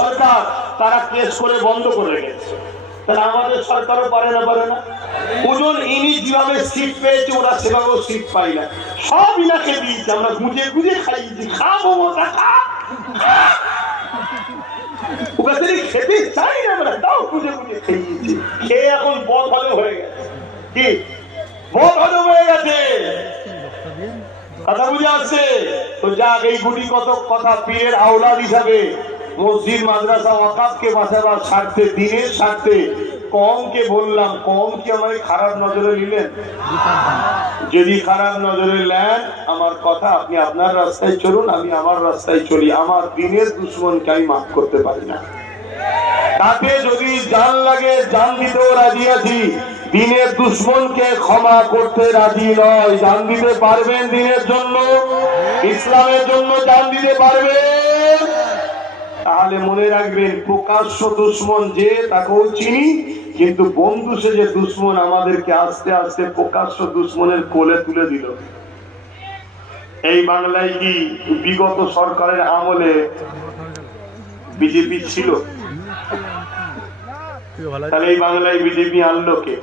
সরকার তারা কেস করে বন্ধ করে রেখেছে, তাহলে আমাদের সরকারও পারে না। ওজন ইনি যেভাবে সিট পেয়েছে ওরা সেভাবেও সিট পাই না, সব ইনাকে দিয়েছে, আমরা গুঁজে গুঁজে খাইয়েছি। খাবো খেতে চাই না, আমরা তাও গুঁজে গুঁজে খেয়েছি, খেয়ে এখন বদ হলে হয়ে গেছে। কি বদ হলে হয়ে গেছে, কথা বুঝে আসছে তো? যাক, এই গুটি কত কথা পীরের আওলাদ হিসাবে মসজিদ মাদ্রাসা ওয়াকাফকে বাঁচাবার স্বার্থে, দিনের স্বার্থে কমকে বললাম, কম কি আমাকে খারাপ নজরে নিলেন? যদি খারাপ নজরে নেন আমার কথা, আপনি আপনার রাস্তায় চলুন, আমি আমার রাস্তায় চলি। আমার দিনের দুশ্মনকে আমি মাফ করতে পারি না। তাতে যদি জান লাগে জান দিতেও রাজি আছি, দিনের দুশ্মনকে ক্ষমা করতে রাজি নয়। জান দিতে পারবেন দিনের জন্য, ইসলামের জন্য জান দিতে পারবেন? তাহলে মনে রাখবেন, প্রকাশ্য দুশ্মন যে তাকেও চিনি, কিন্তু বন্ধু সে যে দুশ্মন আমাদেরকে আস্তে আস্তে প্রকাশ্য দুশ্মনের কোলে তুলে দিল। এই বাংলায় কি বিগত সরকারের আমলে বিজেপি ছিল? তাহলে এই বাংলায় বিজেপি আনলো কে?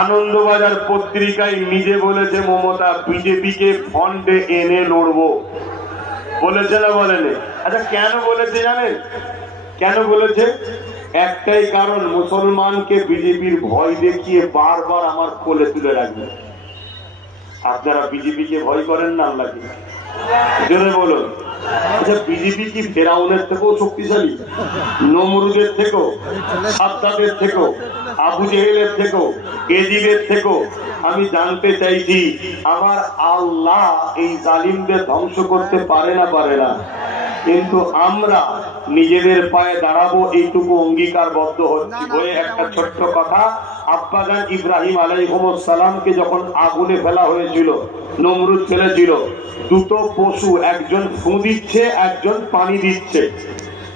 আনন্দবাজার পত্রিকায় নিজে বলেছে মমতা, বিজেপিকে ফন্ডে এনে লড়বো, বলেছে না বলেনি? আচ্ছা, কেন বলেছে জানেন? কেন বলেছে? একটাই কারণ, মুসলমানকে বিজেপির ভয় দেখিয়ে বারবার আমার কোলে তুলে রাখবে। আপনারা বিজেপিকে ভয় করেন না? আল্লাহকে জোরে বলুন। আচ্ছা, বিজেপি কি ফেরাউনের থেকেও শক্তিশালী? নমরুদের থেকেও, সাদ্দাতের থেকেও, আবু জেহেলের থেকেও, এজিদের থেকেও? আমি জানতে চাইছি, আমার আল্লাহ এই জালিমদের ধ্বংস করতে পারে না? কিন্তু আমরা নিজেদের পায়ে দাঁড়াবো এইটুকু অঙ্গীকারবদ্ধ হয়ে একটা ছোট্ট কথা, আব্বাজান ইব্রাহিম আলাইহিস সালামকে যখন আগুনে ফেলা হয়েছিল, নমরুদ ফেলেছিল, দুটো পশু, একজন ফু দিচ্ছে, একজন পানি দিচ্ছে।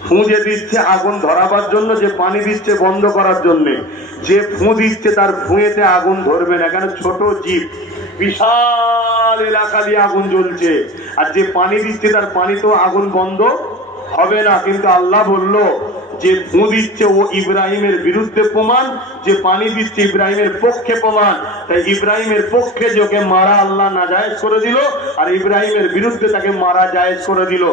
ফু যে দিচ্ছে আগুন ধরাবার জন্য, যে পানি দিচ্ছে বন্ধ করার জন্য। যে ফু দিচ্ছে তার ফুঁয়েতে আগুন ধরবে না, কেন? ছোট জীব, বিশাল এলাকা দিয়ে আগুন জ্বলছে। আর যে পানি দিচ্ছে তার পানি তো আগুন বন্ধ হবে না। কিন্তু আল্লাহ বলল, যে ফু দিচ্ছে ও ইব্রাহিমের বিরুদ্ধে প্রমাণ, যে পানি দিচ্ছে ইব্রাহিমের পক্ষে প্রমাণ। তাই ইব্রাহিমের পক্ষে যে ওকে মারা আল্লাহ নাজায়েজ করে দিল, আর ইব্রাহিমের বিরুদ্ধে তাকে মারা জায়েজ করে দিল।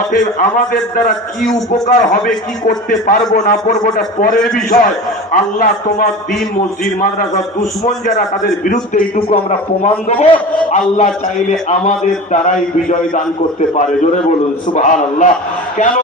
অতএব আমাদের দ্বারা কি উপকার হবে, কি করতে পারবো না পারবো, এটা পরের বিষয়। আল্লাহ তোমার দিন, মসজিদ মাদ্রাসা দুশ্মন যারা, তাদের বিরুদ্ধে এইটুকু আমরা প্রমাণ দেবো, আল্লাহ চাইলে আমাদের দ্বারাই বিজয় দান করতে পারে। জোরে বলুন সুবহানাল্লাহ। কেন?